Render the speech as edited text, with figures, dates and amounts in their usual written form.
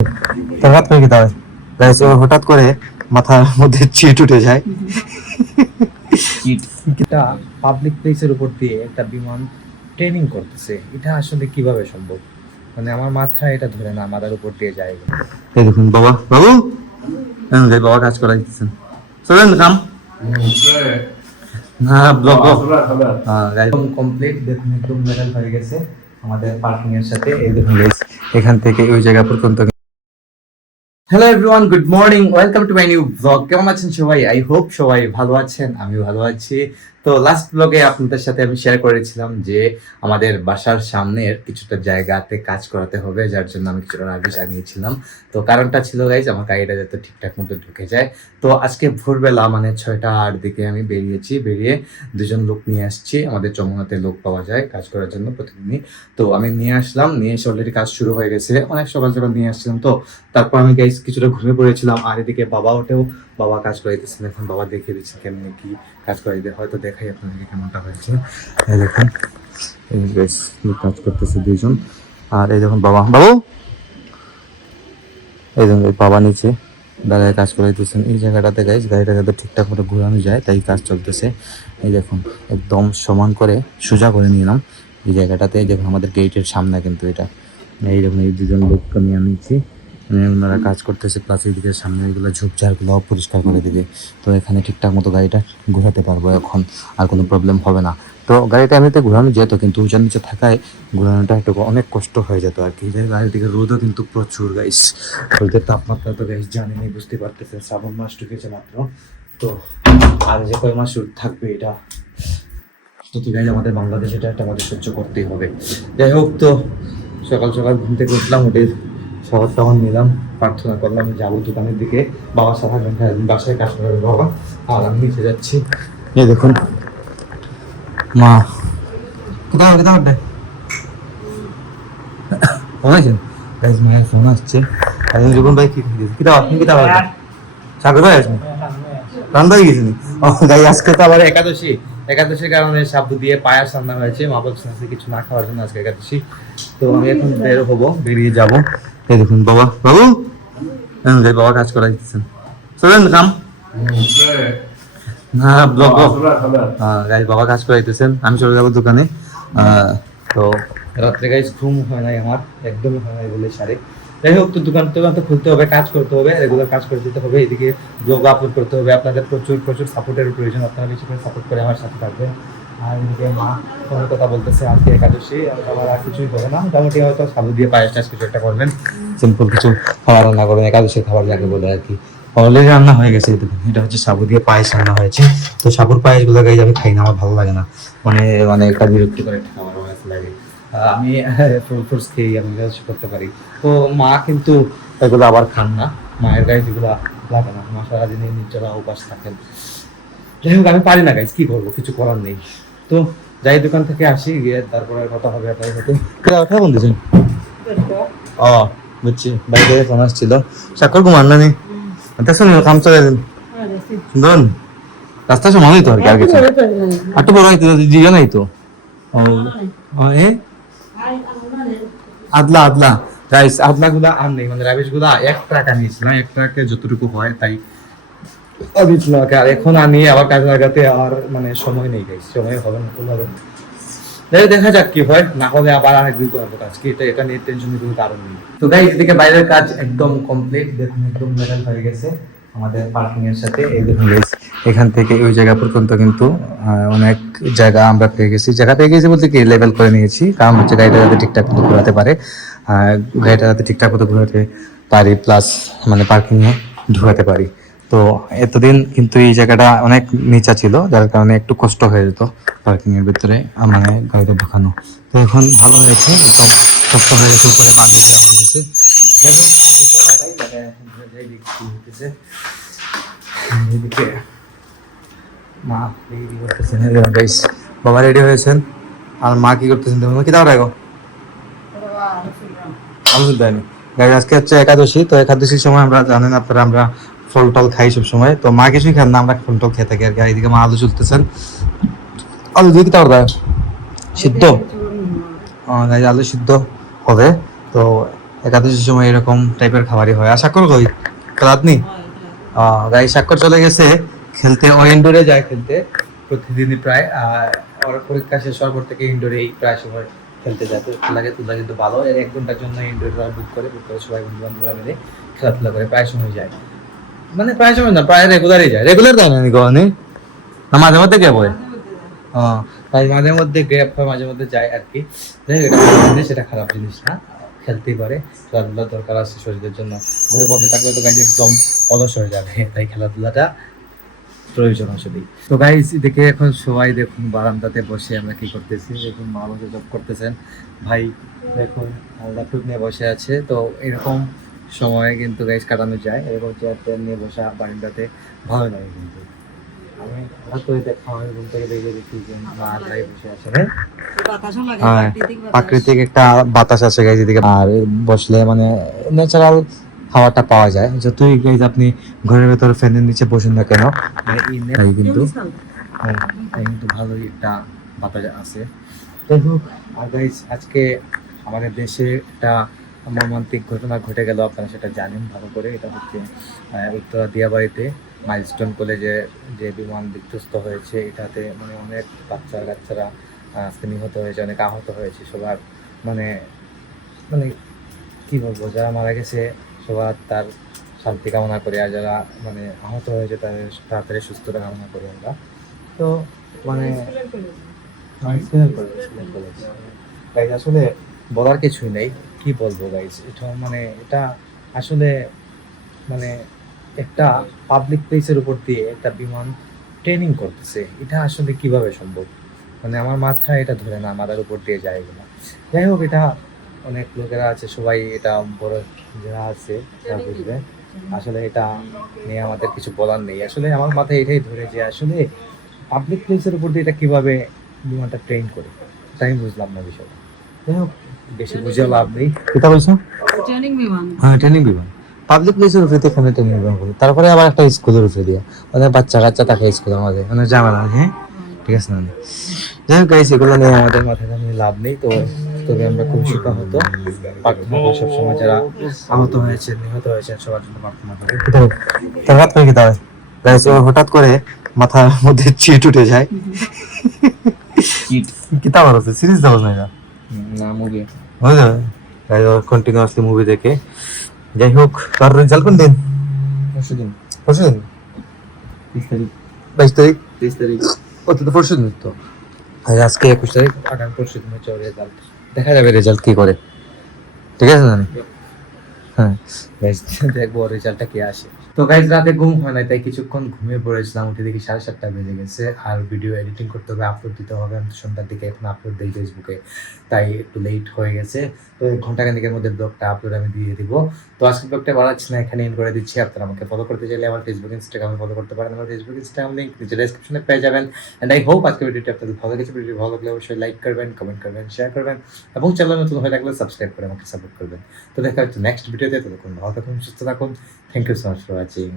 হঠাৎ করে কি হয় গাইস, হঠাৎ করে মাথার মধ্যে চিট উঠে যায়। এটা পাবলিক প্লেসের উপর দিয়ে একটা বিমান ট্রেনিং করতেছে, এটা আসলে কিভাবে সম্ভব? মানে আমার মাথায় এটা ধরে না, মাথার উপর দিয়ে যায়। এই দেখুন বাবা, বাবু বাবা কাজ করা দিচ্ছেন, চলেন কাম না ব্লগ একদম কমপ্লিট। দেখুন একদম মেটাল হয়ে গেছে আমাদের পার্কিং এর সাথে। এই দেখুন গাইস, এখান থেকে ওই জায়গা পর্যন্ত। Hello everyone, good morning, welcome to my new blog. কেমন আছেন সবাই? আই হোপ সবাই ভালো আছেন, আমি ভালো আছি। তো লাস্ট ব্লগে আপনাদের সাথে আমি শেয়ার করেছিলাম যে আমাদের বাসার সামনের কিছুটা জায়গাতে কাজ করাতে হবে, যার জন্য আমি কিছুটা আগে জানিয়েছিলাম। তো কারণটা ছিল গাইজ, আমার গাড়িটা যাতে ঠিকঠাক মতো ঢুকে যায়। তো আজকে ভোরবেলা মানে 6টার দিকে আমি বেরিয়ে দুজন লোক নিয়ে আসছি। আমাদের চমুনাতে লোক পাওয়া যায় কাজ করার জন্য প্রতিদিনই। তো আমি নিয়ে আসলাম, নিয়ে এসে অলরেডি কাজ শুরু হয়ে গেছে, অনেক সকাল সকাল নিয়ে আসছিলাম। তো তারপর আমি গাইজ কিছুটা ঘুরে পড়েছিলাম, আর এদিকে বাবা ওঠেও, বাবা কাজ করাইতেছেন। এখন বাবা দেখিয়ে দিচ্ছে কেমনি কি কাজ করাইতে, হয়তো দেখাই আপনাদেরকে কেমনটা হয়েছে। এই দেখুন, এই গাইজ কাজ করতেছে দুইজন। আর এই দেখুন বাবা, বাবু এই দেখুন বাবা নিচে দাঁড়ায় কাজ করাইতেছেন। এই জায়গাটাতে গাইজ গাড়িটা যাতে ঠিকঠাক মতো ঘোরানো যায় তাই কাজ চলতেছে। এই দেখুন একদম সমান করে সোজা করে নিলাম এই জায়গাটাতে। এই দেখুন আমাদের গেটের সামনে কিন্তু এটা। এই দেখুন এই দুজন লোককে নিয়ে নিচ্ছি, ওনারা কাজ করতেছে, প্লাস এই দিকের সামনে এগুলো ঝোপঝাড়গুলো পরিষ্কার করে দিবে। তো এখানে ঠিকঠাক মতো গাড়িটা ঘোরাতে পারবো এখন, আর কোনো প্রবলেম হবে না। তো গাড়িটা এমনিতে ঘোরানো যেত, কিন্তু উঁচার নিচে থাকায় ঘোরানোটা একটু অনেক কষ্ট হয়ে যেত আর কি। গাড়ির দিকে রোদও কিন্তু প্রচুর গাইস, রোদের তাপমাত্রা তো গাইস জানেনি, বুঝতে পারতেছে। শ্রাবণ মাস ঢুকেছে মাত্র, তো আর যে কয় মাস থাকবে এটা তো গাইস আমাদের বাংলাদেশে এটা একটা আমাদের সহ্য করতেই হবে। যাই হোক, তো সকাল সকাল ঘুম থেকে উঠলাম, উঠে শহর টহর নিলাম, প্রার্থনা করলাম, যাবো দোকানের দিকে। বাবা সারা ঘন্টা বাসায় কাজ করবে বাবা, আর আমি নিচে যাচ্ছি। এই দেখুন মা কোথাও কোথাও ফোন আছেন গাইজ, মায়ের ফোন আসছে। একজন যখন ভাই কি কিতাব, আপনি কিতাব সাগর ভাই আসেন রান্নায় গেছিলেন? ও গাই, আজকে তো আবার একাদশীর কারণে সাবু দিয়ে পায়াস রান্না হয়েছে। মা বলছেন আজকে কিছু না খাওয়ার জন্য, আজকে একাদশী। তো আমি এখন বেরিয়ে যাবো। এই দেখুন বাবা, বাবু বাবা কাজ করা দিচ্ছেন, চলেন কাম না ব্লগ গাইজ, বাবা কাজ করাইতেছেন, আমি চলে যাবো দোকানে। তো রাত্রে গাইজ ঘুম হয় নাই আমার, একদমই হয় নাই বলে সারে। যাই হোক, তো দোকান তো খুলতে হবে, কাজ করতে হবে, রেগুলার কাজ করে যেতে হবে। এদিকে ব্লগ আপলোড করতে হবে। আপনাদের প্রচুর সাপোর্টের প্রয়োজন, আপনারা বেশি করে সাপোর্ট করে আমার সাথে থাকবেন। আর এদিকে মা ফোনের কথা বলতেছে, আজকে একাদশী, আমার আর কিছুই হবে না, মোটামুটি হয়তো সাবু দিয়ে পায়েস টাস কিছু একটা করবেন, সিম্পল কিছু খাবার রান্না করবেন, একাদশীর খাবার যাকে বলে আর কি। অলরেডি রান্না হয়ে গেছে, এটা হচ্ছে সাবু দিয়ে পায়েস রান্না হয়েছে। তো সাবুর পায়েস গুলো গাইজ আমি খাই না, আমার ভালো লাগে না, মানে একটা বিরক্তিকর একটা খাবার লাগে। আমি ফ্রুটস খেয়ে আমি করতে পারি। তো মা কিন্তু এগুলো আবার খান না, মায়ের গায়ে এগুলো লাগে না, মা সারাদিন নিচেরা উপাস থাকেন। যাই হোক, আমি পারি না গাইজ, কি করবো, কিছু করার নেই। তো যাই দোকান থেকে আসি, গিয়ে তারপরে কথা হবে আপনার সাথে। কথা বলতেছেন? ও বুঝছি, বাইরে ফোন আসছিল। সাক্ষর কুমার না নেই কাম চলে সুন্দর রাস্তা সমান হইতো আর কি, আর কিছু একটু বড় হইতো জিও নাই তো। আদলা গাইস, আদলা গুলা আর নেই, মানে রাবিশ গুলা 1 টাকা নিয়েছিলাম, 1 টাকা যতটুকু হয় তাই দিয়েছিল। আর এখন আনি আবার কাজে লাগাতে আর মানে সময় নেই গাইস, সময় হবে না কোনোভাবে। দেখা যাক কি হয়, না হলে আবার আরেকদিন করবো কাজ, কি এটা নিয়ে টেনশনের কোনো কারণ নেই। তো গাইস এদিকে বাইরের কাজ একদম কমপ্লিট, দেখুন একদম মেটাল হয়ে গেছে আমাদের পার্কিং এর সাথে। এই দেখুন গাইস, এখান থেকে ওই জায়গা পর্যন্ত কিন্তু অনেক জায়গা আমরা পেয়ে গেছি বলতে কি লেভেল করে নিয়েছি, কারণ হচ্ছে গাড়িটা যাতে ঠিকঠাক মতো ঘোরাতে পারে, গাড়িটা যাতে ঠিকঠাক মতো ঘোরাতে পারি, প্লাস মানে পার্কিং এ ঢোকাতে পারি। তো এতদিন কিন্তু এই জায়গাটা অনেক নিচা ছিল, যার কারণে একটু কষ্ট হয়ে যেত পার্কিং এর ভিতরে মানে গাড়িটা ঢোকানো। তো এখন ভালো হয়েছে, একদম শক্ত হয়ে গেছে, উপরে বাঁধিয়ে দেওয়া হয়ে গেছে। মা রেডি করতেছেন, গাইস বাবা রেডি হয়েছেন, আর মা কি করতেছেন দেখুন। কি দাও রাখো গাইস, আজকে হচ্ছে একাদশী। তো একাদশীর সময় আমরা জানেন আপনারা, আমরা ফল টল খাই সব সময়। তো মা কিছুই খান না, আমরা ফল টল খেয়ে থাকি আর কি। এদিকে মা আলু চলতেছেন, আলু দিয়ে কি তাও সিদ্ধ, আলু সিদ্ধ হবে। তো একাদশীর সময় এরকম টাইপের খাবারই হয়। আর স্বাক্ষর কই খেলাত নি গাই স্বাক্ষর চলে গেছে খেলতে, ও ইনডোরে যায় খেলতে প্রতিদিনই প্রায়। ওর পরীক্ষা শেষ হওয়ার পর থেকে ইনডোরেই প্রায় সময় খেলতে যায়। তো খেলাধুলা কিন্তু ভালো, এর 1 ঘন্টার জন্য ইনডোর বুক করে সবাই বন্ধু বান্ধবরা মিলে খেলাধুলা করে প্রায় সময় যায়। মানে প্রায় সময় না, প্রায় রেগুলারই যায়। রেগুলার যায় না গহনে না, মাঝে মধ্যে গ্যাপ হয়। তাই মাঝে মধ্যে গ্যাপ হয়, মাঝে মধ্যে যায় আর কি। যাই হোক, এটা ভালো জিনিস, এটা খারাপ জিনিস না, খেলতেই পারে। খেলাধুলার দরকার আছে শরীরের জন্য। ঘরে বসে থাকলে তো গাইজ একদম অলস হয়ে যাবে, তাই খেলাধুলাটা প্রয়োজন আসলেই। তো গাইজ দেখে এখন সবাই দেখুন বারান্দাতে বসে আমরা কি করতেছি। দেখুন মা বসে জব করতেছেন, ভাই দেখুন ল্যাপটপ নিয়ে বসে আছে। তো এরকম সময় কিন্তু গাইজ কাটানো যায়, এরকম চেয়ার টেয়ার নিয়ে বসা বারান্দাতে ভালো লাগে কিন্তু। আমি হঠাৎ করে দেখলাম, আমি ঘুম থেকে দেখে দেখি যে মা আর ভাই বসে আছে। হ্যাঁ, প্রাকৃতিক একটা বাতাস আছে গাইজ এদিকে, আর বসলে মানে ন্যাচারাল হাওয়াটা পাওয়া যায়। যতই গাইজ আপনি ঘরের ভেতর ফ্যানের নিচে বসুন না কেন, তাই কিন্তু তাই কিন্তু ভালোই একটা বাতাস আছে। যাই হোক, আর গাইজ আজকে আমাদের দেশে একটা মর্মান্তিক ঘটনা ঘটে গেল, আপনারা সেটা জানেন ভালো করে। এটা হচ্ছে উত্তরা দিয়াবাড়িতে মাইলস্টোন কলেজে যে বিমান বিধ্বস্ত হয়েছে, এটাতে মানে অনেক কাচ্চারা আজকে নিহত হয়েছে, অনেক আহত হয়েছে। সবার মানে মানে কি বলবো, যারা মারা গেছে সবার তার শান্তি কামনা করি, আর যারা মানে আহত হয়েছে তাদের তাড়াতাড়ি সুস্থতা কামনা করি আমরা। তো মানে গাইজ আসলে বলার কিছুই নেই, কি বলবো গাইজ। এটা মানে এটা আসলে মানে একটা পাবলিক প্লেসের উপর দিয়ে একটা বিমান ট্রেনিং করতেছে, এটা আসলে কিভাবে সম্ভব? মানে আমার মাথায় এটা ধরে না, মাথার উপর দিয়ে যায় এগুলো। যাই হোক, এটা অনেক লোকেরা আছে, সবাই এটা বড় যারা আছে তারা বুঝবে। আসলে এটা নিয়ে আমাদের কিছু বলার নেই। আসলে আমার মাথায় এটাই ধরে যে আসলে পাবলিক প্লেসের উপর দিয়ে এটা কিভাবে বিমানটা ট্রেন করে, তাই আমি বুঝলাম না বিষয়টা। যাই হোক, বেশি বুঝে লাভ নেই। এটা বলছো ট্রেনিং বিমান। হ্যাঁ, ট্রেনিং বিমান পাবলিক প্লেসের উপরে তো এখানে ট্রেনিং বিমান করে, তারপরে আবার একটা স্কুলের উপরে দিয়ে অনেক বাচ্চা কাচ্চা থাকে স্কুলের মাঝে, মানে ঝামেলা। হ্যাঁ, ঠিক আছে না? যাই হোক গাইস, এগুলো নিয়ে আমাদের মাথায় নিয়ে লাভ নেই। তো তবে আমরা খুব শোকাহত, প্রার্থনা করি সবসময় যারা আহত হয়েছে নিহত হয়েছে সবার জন্য প্রার্থনা করি। হঠাৎ করে কি দাঁড়ায় গাইস, হঠাৎ করে মাথার মধ্যে চিট উঠে যায়। কি তাও আছে সিরিজ দাও না, না মুভি হয়ে যাবে গাইস, কন্টিনিউয়াসলি মুভি দেখে। যাই হোক, তার রেজাল্ট কোন দিন? পরশুদিন। পরশুদিন 22 তারিখ 23 তারিখ, ও তো পরশুদিন তো। আর আজকে 21 তারিখ, আগামী পরশুদিন হচ্ছে রেজাল্ট, দেখা যাবে রেজাল্ট কি করে। ঠিক আছে না? হ্যাঁ গাইস, দেখবো রেজাল্টটা কি আসে। তো গাইস, রাতে ঘুম হয় না, তাই কিছুক্ষণ ঘুমিয়ে পড়েছিলাম। উঠে দেখি 7:30 বেজে গেছে, আর ভিডিও এডিটিং করতে হবে, আপলোড দিতে হবে। আমি সন্ধ্যার দিকে এখন আপলোড দিই ফেসবুকে, তাই একটু লেট হয়ে গেছে। তো ঘন্টাখানেকের মধ্যে ব্লগটা আপলোড আমি দিয়ে দিব। তো আজকে ব্লগটা বাড়াচ্ছি না, এখানে এন্ড করে দিচ্ছি। আপনারা আমাকে ফলো করতে চাইলে আমার ফেসবুক ইনস্টাগ্রামে ফলো করতে পারেন। আমার ফেসবুক ইনস্টাগ্রাম লিঙ্ক নিচে ডেসক্রিপশনে পেয়ে যাবেন। এন্ড আই হোপ আজকের ভিডিওটি আপনাদের ভালো লেগেছে। ভিডিও ভালো লাগলে অবশ্যই লাইক করবেন, কমেন্ট করবেন, শেয়ার করবেন, এবং চ্যানেল নতুন হয়ে থাকলে সাবস্ক্রাইব করে আমাকে সাপোর্ট করবেন। তো দেখা হচ্ছে নেক্সট ভিডিওতে। ততক্ষণ ভালো থাকুন, সুস্থ থাকুন। Thank you so much for watching.